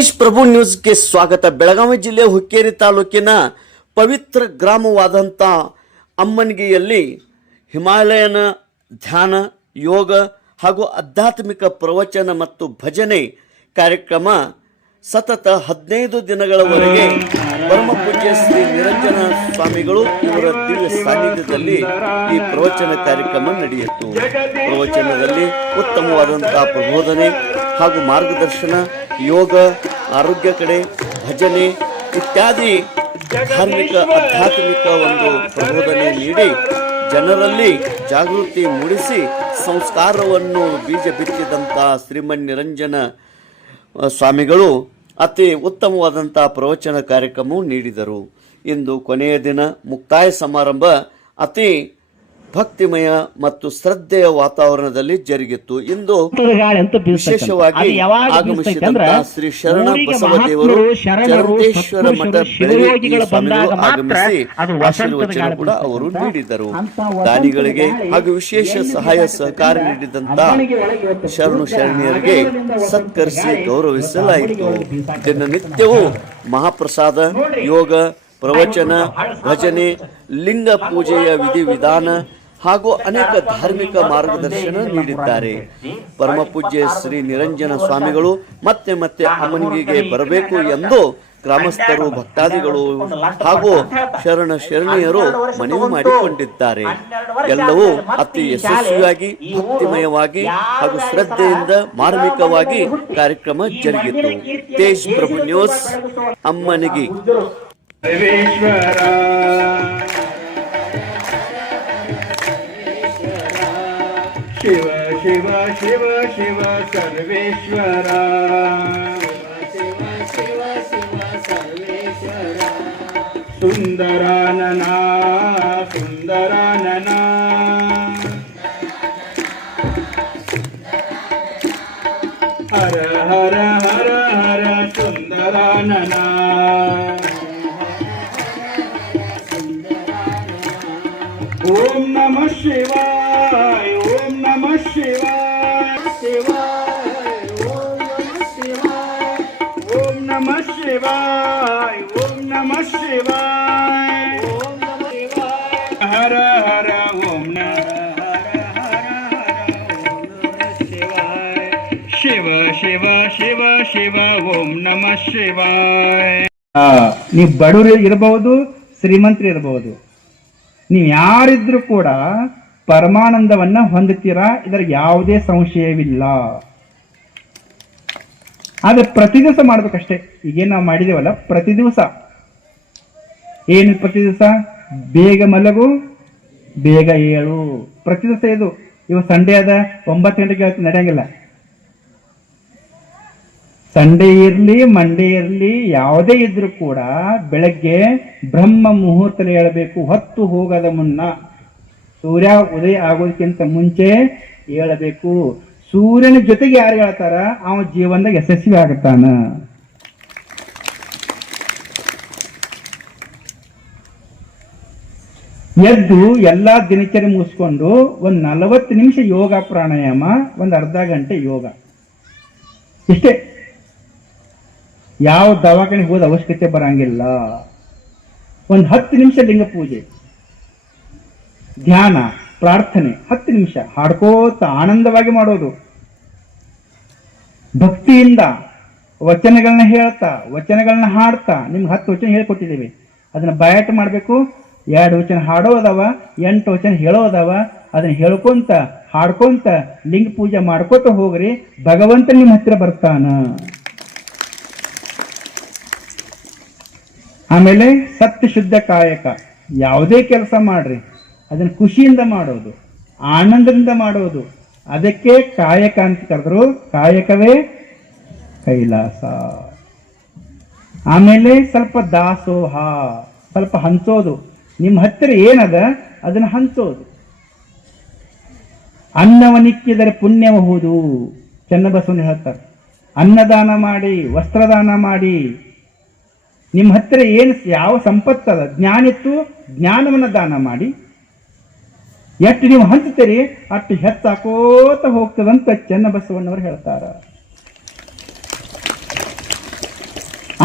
ತೇಜ್ ಪ್ರಭು ನ್ಯೂಸ್ಗೆ ಸ್ವಾಗತ. ಬೆಳಗಾವಿ ಜಿಲ್ಲೆ ಹುಕ್ಕೇರಿ ತಾಲೂಕಿನ ಪವಿತ್ರ ಗ್ರಾಮವಾದಂಥ ಅಮ್ಮನಗಿಯಲ್ಲಿ ಹಿಮಾಲಯನ ಧ್ಯಾನ, ಯೋಗ ಹಾಗೂ ಆಧ್ಯಾತ್ಮಿಕ ಪ್ರವಚನ ಮತ್ತು ಭಜನೆ ಕಾರ್ಯಕ್ರಮ ಸತತ 15 ದಿನಗಳವರೆಗೆ ಪರಮ ಪೂಜ್ಯ ಶ್ರೀ ನಿರಂಜನ ಸ್ವಾಮಿಗಳು ಇವರ ದಿವ್ಯ ಸಾನ್ನಿಧ್ಯದಲ್ಲಿ ಈ ಪ್ರವಚನ ಕಾರ್ಯಕ್ರಮ ನಡೆಯಿತು. ಪ್ರವಚನದಲ್ಲಿ ಉತ್ತಮವಾದಂತಹ ಪ್ರಬೋಧನೆ ಹಾಗೂ ಮಾರ್ಗದರ್ಶನ, ಯೋಗ, ಆರೋಗ್ಯ ಕಡೆ, ಭಜನೆ ಇತ್ಯಾದಿ ಧಾರ್ಮಿಕ ಆಧ್ಯಾತ್ಮಿಕ ಒಂದು ಪ್ರಬೋಧನೆ ನೀಡಿ ಜನರಲ್ಲಿ ಜಾಗೃತಿ ಮೂಡಿಸಿ ಸಂಸ್ಕಾರವನ್ನು ಬೀಜ ಬಿತ್ತಿದಂಥ ಶ್ರೀಮನ್ ನಿರಂಜನ ಸ್ವಾಮಿಗಳು ಅತಿ ಉತ್ತಮವಾದಂಥ ಪ್ರವಚನ ಕಾರ್ಯಕ್ರಮವು ನೀಡಿದರು. ಇಂದು ಕೊನೆಯ ದಿನ ಮುಕ್ತಾಯ ಸಮಾರಂಭ ಅತಿ ಭಕ್ತಿಮಯ ಮತ್ತು ಶ್ರದ್ಧೆಯ ವಾತಾವರಣದಲ್ಲಿ ಜರುಗಿತ್ತು. ಇಂದು ವಿಶೇಷವಾಗಿ ಆಗಮಿಸಿದಂತಹ ಶ್ರೀ ಶರಣ ಬಸವದೇವರು ಚರಂತೇಶ್ವರ ಮಠ ಬೆಳಗಿ ಸ್ವಾಮಿಗಳು ಆಗಮಿಸಿ ಆಶೀರ್ವಚನ ಕೂಡ ಅವರು ನೀಡಿದರು. ದಾನಿಗಳಿಗೆ ಹಾಗೂ ವಿಶೇಷ ಸಹಾಯ ಸಹಕಾರ ನೀಡಿದಂತಹ ಶರಣು ಶರಣಿಯರಿಗೆ ಸತ್ಕರಿಸಿ ಗೌರವಿಸಲಾಯಿತು. ದಿನನಿತ್ಯವೂ ಮಹಾಪ್ರಸಾದ, ಯೋಗ, ಪ್ರವಚನ, ಭಜನೆ, ಲಿಂಗ ಪೂಜೆಯ ವಿಧಿವಿಧಾನ ಹಾಗೂ ಅನೇಕ ಧಾರ್ಮಿಕ ಮಾರ್ಗದರ್ಶನ ನೀಡಿದ್ದಾರೆ. ಪರಮ ಪೂಜ್ಯ ಶ್ರೀ ನಿರಂಜನ ಸ್ವಾಮಿಗಳು ಮತ್ತೆ ಮತ್ತೆ ಅಮ್ಮನಿಗೆ ಬರಬೇಕು ಎಂದು ಗ್ರಾಮಸ್ಥರು, ಭಕ್ತಾದಿಗಳು ಹಾಗೂ ಶರಣ ಶರಣಿಯರು ಮನವಿ ಮಾಡಿಕೊಂಡಿದ್ದಾರೆ. ಎಲ್ಲವೂ ಅತಿ ಯಶಸ್ವಿಯಾಗಿ, ಭಕ್ತಿಮಯವಾಗಿ ಹಾಗೂ ಶ್ರದ್ಧೆಯಿಂದ ಮಾರ್ಮಿಕವಾಗಿ ಕಾರ್ಯಕ್ರಮ ಜರುಗಿತು. ತೇಜ್ ಪ್ರಭು ನ್ಯೂಸ್, ಅಮ್ಮನಿಗೆ. ಶಿವ ಶಿವ ಶಿವ ಶಿವ ಸರ್ವೇಶ್ವರ, ಶಿವ ಶಿವ ಶಿವ ಸರ್ವೇಶ್ವರ, ಸುಂದರಾನನ ಸುಂದರಾನನ, ಹರ ಹರ ಹರ ಹರ ಸುಂದರಾನನ, ಓಂ ನಮಃ ಶಿವಾಯ, ಓಂ ನಮಃ ಶಿವಾಯ, ಶಿವಾಯ ಓಂ ನಮಃ ಶಿವಾಯ, ಓಂ ನಮಃ ಶಿವಾಯ, ಓಂ ನಮಃ ಶಿವಾಯ, ಓಂ ನಮಃ ಶಿವಾಯ, ಹರ ಹರ ಓಂ ನಮಃ ಶಿವಾಯ, ಶಿವ ಶಿವ ಶಿವ ಶಿವ ಓಂ ನಮಃ ಶಿವಾಯ. ನೀವು ಬಡವರು ಇರಬಹುದು, ಶ್ರೀಮಂತರು ಇರಬಹುದು, ನೀವು ಯಾರಿದ್ರೂ ಕೂಡ ಪರಮಾನಂದವನ್ನ ಹೊಂದುತ್ತೀರಾ, ಇದರ ಯಾವುದೇ ಸಂಶಯವಿಲ್ಲ. ಆದ್ರೆ ಪ್ರತಿ ದಿವಸ ಮಾಡ್ಬೇಕಷ್ಟೇ. ಈಗೇನು ನಾವು ಮಾಡಿದೇವಲ್ಲ, ಪ್ರತಿ ದಿವಸ ಏನು, ಪ್ರತಿ ದಿವಸ ಬೇಗ ಮಲಗು, ಬೇಗ ಏಳು. ಪ್ರತಿ ದಿವಸ ಇದು. ಇವಾಗ ಸಂಡೇ ಅದ, 9 ಗಂಟೆಗೆ ಹೇಳ್ತೀನಿ, ನಡೆಯಂಗಿಲ್ಲ. ಸಂಡೇ ಇರಲಿ, ಮಂಡೇ ಇರಲಿ, ಯಾವುದೇ ಇದ್ರೂ ಕೂಡ ಬೆಳಗ್ಗೆ ಬ್ರಹ್ಮ ಮುಹೂರ್ತದಲ್ಲಿ ಹೇಳಬೇಕು. ಹೊತ್ತು ಹೋಗದ ಮುನ್ನ, ಸೂರ್ಯ ಉದಯ ಆಗೋದಕ್ಕಿಂತ ಮುಂಚೆ ಹೇಳಬೇಕು. ಸೂರ್ಯನ ಜೊತೆಗೆ ಯಾರು ಹೇಳ್ತಾರ ಅವ ಜೀವನದಾಗ ಯಶಸ್ವಿ ಆಗುತ್ತಾನ. ಎದ್ದು ಎಲ್ಲಾ ದಿನಚರಿ ಮುಗಿಸ್ಕೊಂಡು ಒಂದು 40 ನಿಮಿಷ ಯೋಗ ಪ್ರಾಣಾಯಾಮ, ಒಂದು ಅರ್ಧ ಗಂಟೆ ಯೋಗ, ಇಷ್ಟೇ. ಯಾವ ದವಾಖಾನೆ ಹೋದ ಅವಶ್ಯಕತೆ ಬರಂಗಿಲ್ಲ. ಒಂದು 10 ನಿಮಿಷ ಲಿಂಗ ಪೂಜೆ, ಧ್ಯಾನ, ಪ್ರಾರ್ಥನೆ 10 ನಿಮಿಷ ಹಾಡ್ಕೋತ ಆನಂದವಾಗಿ ಮಾಡೋದು. ಭಕ್ತಿಯಿಂದ ವಚನಗಳನ್ನ ಹೇಳ್ತಾ, ವಚನಗಳನ್ನ ಹಾಡ್ತಾ, ನಿಮ್ಗೆ 10 ವಚನ ಹೇಳ್ಕೊಟ್ಟಿದ್ದೀವಿ, ಅದನ್ನ ಬಾಯಾಟ ಮಾಡಬೇಕು. 2 ವಚನ ಹಾಡೋದವ, 8 ವಚನ ಹೇಳೋದವ, ಅದನ್ನ ಹೇಳ್ಕೊಂತ ಹಾಡ್ಕೊಂತ ಲಿಂಗ ಪೂಜೆ ಮಾಡ್ಕೋತ ಹೋಗ್ರಿ. ಭಗವಂತ ನಿಮ್ಮ ಹತ್ತಿರ ಬರ್ತಾನ. ಆಮೇಲೆ ಸತ್ಯ ಶುದ್ಧ ಕಾಯಕ, ಯಾವುದೇ ಕೆಲಸ ಮಾಡ್ರಿ ಅದನ್ನ ಖುಷಿಯಿಂದ ಮಾಡೋದು, ಆನಂದದಿಂದ ಮಾಡೋದು. ಅದಕ್ಕೆ ಕಾಯಕ ಅಂತ ಕರೆದ್ರು. ಕಾಯಕವೇ ಕೈಲಾಸ. ಆಮೇಲೆ ಸ್ವಲ್ಪ ದಾಸೋಹ, ಸ್ವಲ್ಪ ಹಂಚೋದು. ನಿಮ್ಮ ಹತ್ತಿರ ಏನದ ಅದನ್ನ ಹಂಚೋದು. ಅನ್ನವನಿಕ್ಕಿದರೆ ಪುಣ್ಯಬಹುದು, ಚನ್ನಬಸವಣ್ಣ ಹೇಳ್ತಾರೆ. ಅನ್ನದಾನ ಮಾಡಿ, ವಸ್ತ್ರದಾನ ಮಾಡಿ. ನಿಮ್ಮ ಹತ್ತಿರ ಏನು ಯಾವ ಸಂಪತ್ತದ, ಜ್ಞಾನ ಇತ್ತು, ಜ್ಞಾನವನ್ನು ದಾನ ಮಾಡಿ. ಎಷ್ಟು ನೀವು ಹಂಚ್ತೀರಿ ಅಷ್ಟು ಹೆಚ್ಚಾಕೋತ ಹೋಗ್ತದಂತ ಚನ್ನಬಸವಣ್ಣವರು ಹೇಳ್ತಾರ.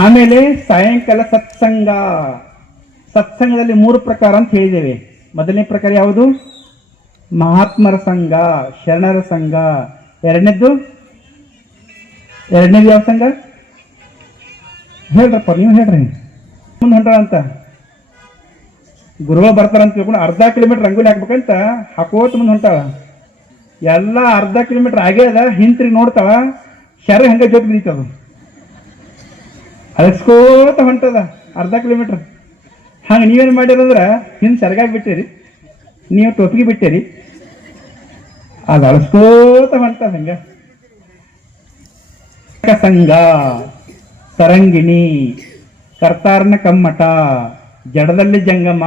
ಆಮೇಲೆ ಸಾಯಂಕಾಲ ಸತ್ಸಂಗ. ಸತ್ಸಂಗದಲ್ಲಿ 3 ಪ್ರಕಾರ ಅಂತ ಹೇಳಿದ್ದೇವೆ. ಮೊದಲನೇ ಪ್ರಕಾರ ಯಾವುದು? ಮಹಾತ್ಮರ ಸಂಘ, ಶರಣರ ಸಂಘ. ಎರಡನೇದು ಯಾವ ಸಂಘ ಹೇಳ್ರಪ್ಪ, ನೀವು ಹೇಳ್ರಿ. ಮುಂದೆ ಹೊಂಟಾರ ಅಂತ ಗುರುಗಳು ಬರ್ತಾರಂತ ತಿಳ್ಕೊಂಡು ಅರ್ಧ ಕಿಲೋಮೀಟರ್ ರಂಗೋಲಿ ಹಾಕ್ಬೇಕಂತ ಹಾಕೋತ ಮುಂದೆ ಹೊಂಟಾಳ. ಎಲ್ಲ ಅರ್ಧ ಕಿಲೋಮೀಟರ್ ಆಗೇ ಅದ, ಹಿಂತ್ರಿ ನೋಡ್ತಾಳ, ಶರ ಹಂಗ ಜೋತ್ ಬಿದ್ದದ, ಅಳಸ್ಕೋತ ಹೊಂಟದ ಅರ್ಧ ಕಿಲೋಮೀಟರ್. ಹಂಗೆ ನೀವೇನು ಮಾಡಿರಂದ್ರ ಹಿಂದೆ ಸೆರಗಾಗಿ ಬಿಟ್ಟಿರಿ, ನೀವು ಟೊಪ್ಪಿಗೆ ಬಿಟ್ಟಿರಿ, ಅದು ಅಳಸ್ಕೋತ ಹೊಂಟದ ಹಂಗ. ಸಂಘ, ತರಂಗಿಣಿ, ಕರ್ತಾರ್ನ ಕಮ್ಮಟ, ಜಡದಲ್ಲಿ ಜಂಗಮ,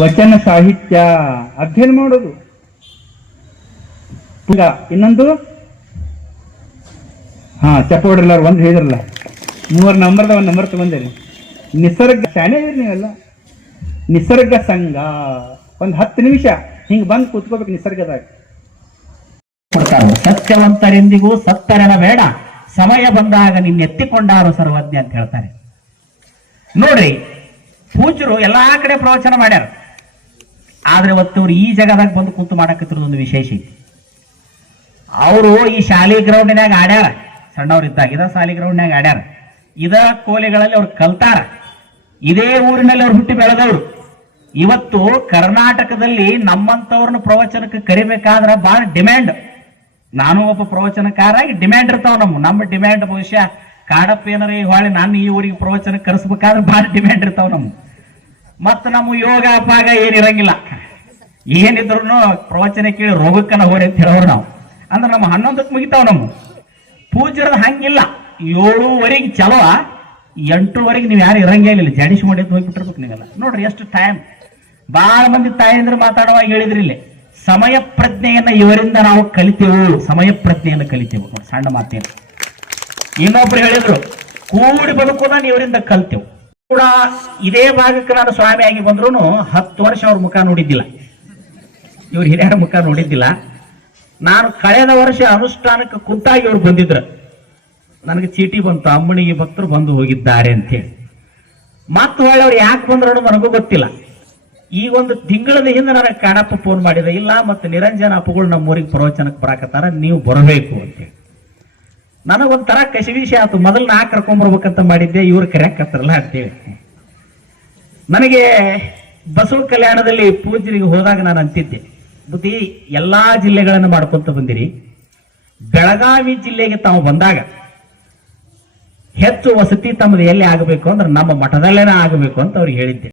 ವಚನ ಸಾಹಿತ್ಯ ಅಧ್ಯಯನ ಮಾಡೋದು. ಇನ್ನೊಂದು ಚಪ್ಪೋಡ್ರಲ್ಲ, ಒಂದು ಹೇಳಿದ್ರಲ್ಲ, 3 ನಂಬರ್ದ 1 ನಂಬರ್ ತಗೊಂಡಿರಿ. ನಿಸರ್ಗ ಶಾಣೆ ಇದ್ರಿ ನೀವೆಲ್ಲ. ನಿಸರ್ಗ ಸಂಘ ಒಂದು 10 ನಿಮಿಷ ಹಿಂಗೆ ಬಂದು ಕೂತ್ಕೋಬೇಕು ನಿಸರ್ಗದಾಗ. ಸತ್ಯವಂತರೆಂದಿಗೂ ಸತ್ತರನ ಬೇಡ, ಸಮಯ ಬಂದಾಗ ನಿನ್ನೆತ್ತಿಕೊಂಡಾರು ಸರ್ವಜ್ಞ ಅಂತ ಹೇಳ್ತಾರೆ. ನೋಡ್ರಿ, ಪೂಜ್ಯರು ಎಲ್ಲಾ ಕಡೆ ಪ್ರವಚನ ಮಾಡ್ಯಾರ, ಆದ್ರೆ ಇವತ್ತು ಅವ್ರು ಈ ಜಗದಾಗ ಬಂದು ಕುಂತು ಮಾಡಕತ್ತಿರೋದೊಂದು ವಿಶೇಷ ಐತಿ. ಅವರು ಈ ಶಾಲೆ ಗ್ರೌಂಡಿನಾಗ ಆಡ್ಯಾರ, ಸಣ್ಣವ್ರಿದ್ದಾಗ ಇದ ಶಾಲೆ ಗ್ರೌಂಡ್ನಾಗ ಆಡ್ಯಾರ, ಇದ ಕೋಲೆಗಳಲ್ಲಿ ಅವ್ರು ಕಲ್ತಾರ, ಇದೇ ಊರಿನಲ್ಲಿ ಅವ್ರು ಹುಟ್ಟಿ ಬೆಳೆದವರು. ಇವತ್ತು ಕರ್ನಾಟಕದಲ್ಲಿ ನಮ್ಮಂತವ್ರನ್ನ ಪ್ರವಚನಕ್ಕೆ ಕರಿಬೇಕಾದ್ರ ಬಹಳ ಡಿಮ್ಯಾಂಡ್. ನಾನು ಒಬ್ಬ ಪ್ರವಚನಕಾರಾಗಿ ಡಿಮ್ಯಾಂಡ್ ಇರ್ತಾವ. ನಮ್ಮ ಡಿಮ್ಯಾಂಡ್ ಬಹುಶಃ ಕಾಡಪ್ಪ ಏನಾರ ಹೊಳೆ ನಾನು ಈ ಊರಿಗೆ ಪ್ರವಚನ ಕರೆಸ್ಬೇಕಾದ್ರೆ ಬಹಳ ಡಿಮ್ಯಾಂಡ್ ಇರ್ತಾವ ನಮ್ಮ. ಮತ್ತ ನಮ್ಮ ಯೋಗ ಅಪಾಗ ಏನಿರಂಗಿಲ್ಲ, ಏನಿದ್ರು ಪ್ರವಚನ ಕೇಳಿ ರೋಗಕ್ಕನ ಹೋರಿ ಅಂತ ಹೇಳೋರು ನಾವು. ಅಂದ್ರೆ ನಮ್ಮ 11ಕ್ಕೆ ಮುಗಿತಾವ. ನಮ್ಮ ಪೂಜ್ಯರದ ಹಂಗಿಲ್ಲ, 7:15 ಚಲೋ, 8:00ವರೆಗೆ ನೀವು ಯಾರು ಇರಂಗೇ ಇಲ್ಲ, ಜಾಡಿಸಿ ಮಾಡಿದ್ದು ಹೋಗ್ಬಿಟ್ಟಿರ್ಬೇಕು ನೀವೆಲ್ಲ. ನೋಡ್ರಿ ಎಷ್ಟು ಟೈಮ್. ಬಹಳ ಮಂದಿ ತಾಯಂದ್ರೆ ಮಾತಾಡುವಾಗ ಹೇಳಿದ್ರಿ ಇಲ್ಲಿ, ಸಮಯ ಪ್ರಜ್ಞೆಯನ್ನ ಇವರಿಂದ ನಾವು ಕಲಿತೇವು, ಸಮಯ ಪ್ರಜ್ಞೆಯನ್ನು ಕಲಿತೇವು. ನೋಡಿ ಸಣ್ಣ ಮಾತೇನು. ಇನ್ನೊಬ್ರು ಹೇಳಿದ್ರು, ಕೂಡಿ ಬದುಕೋದನ್ನ ಇವರಿಂದ ಕಲ್ತೇವು. ಕೂಡ ಇದೇ ಭಾಗಕ್ಕೆ ನಾನು ಸ್ವಾಮಿಯಾಗಿ ಬಂದ್ರು 10 ವರ್ಷ ಅವ್ರ ಮುಖ ನೋಡಿದ್ದಿಲ್ಲ, ಇವ್ರ ಹಿರಿಯರ ಮುಖ ನೋಡಿದ್ದಿಲ್ಲ. ನಾನು ಕಳೆದ ವರ್ಷ ಅನುಷ್ಠಾನಕ್ಕೆ ಕುಂತಾಗಿ ಇವ್ರು ಬಂದಿದ್ರು, ನನಗೆ ಚೀಟಿ ಬಂತು, ಅಮ್ಮನಿಗೆ ಭಕ್ತರು ಬಂದು ಹೋಗಿದ್ದಾರೆ ಅಂತೇಳಿ. ಮತ್ತೆ ಹೊಳ್ಳಿ ಅವ್ರು ಯಾಕೆ ಬಂದ್ರು ನನಗೂ ಗೊತ್ತಿಲ್ಲ. ಈಗ 1 ತಿಂಗಳ ಹಿಂದೆ ನನಗೆ ಕಾಡಪ್ಪ ಫೋನ್ ಮಾಡಿದೆ, ಇಲ್ಲ ಮತ್ತೆ ನಿರಂಜನ ಅಪ್ಪಗಳು ನಮ್ಮೂರಿಗೆ ಪ್ರವಚನಕ್ಕೆ ಬರಾಕತ್ತಾರ, ನೀವು ಬರಬೇಕು ಅಂತೇಳಿ. ನನಗೊಂಥರ ಕಸಿ ವಿಷಯ ಆಯ್ತು. ಮೊದಲು ನಾ ಕರ್ಕೊಂಡ್ಬರ್ಬೇಕಂತ ಮಾಡಿದ್ದೆ, ಇವ್ರು ಕರೆಯಕತ್ತಾರಲ್ಲ ಅಂತೇಳಿ. ನನಗೆ ಬಸವ ಕಲ್ಯಾಣದಲ್ಲಿ ಪೂಜ್ಯರಿಗೆ ಹೋದಾಗ ನಾನು ಅಂತಿದ್ದೆ, ಬುದ್ಧಿ ಎಲ್ಲಾ ಜಿಲ್ಲೆಗಳನ್ನು ಮಾಡ್ಕೊಂತ ಬಂದಿರಿ, ಬೆಳಗಾವಿ ಜಿಲ್ಲೆಗೆ ತಾವು ಬಂದಾಗ ಹೆಚ್ಚು ವಸತಿ ತಮ್ಮದು ಎಲ್ಲಿ ಆಗಬೇಕು ಅಂದ್ರೆ ನಮ್ಮ ಮಠದಲ್ಲೇನ ಆಗಬೇಕು ಅಂತ ಅವ್ರಿಗೆ ಹೇಳಿದ್ದೆ.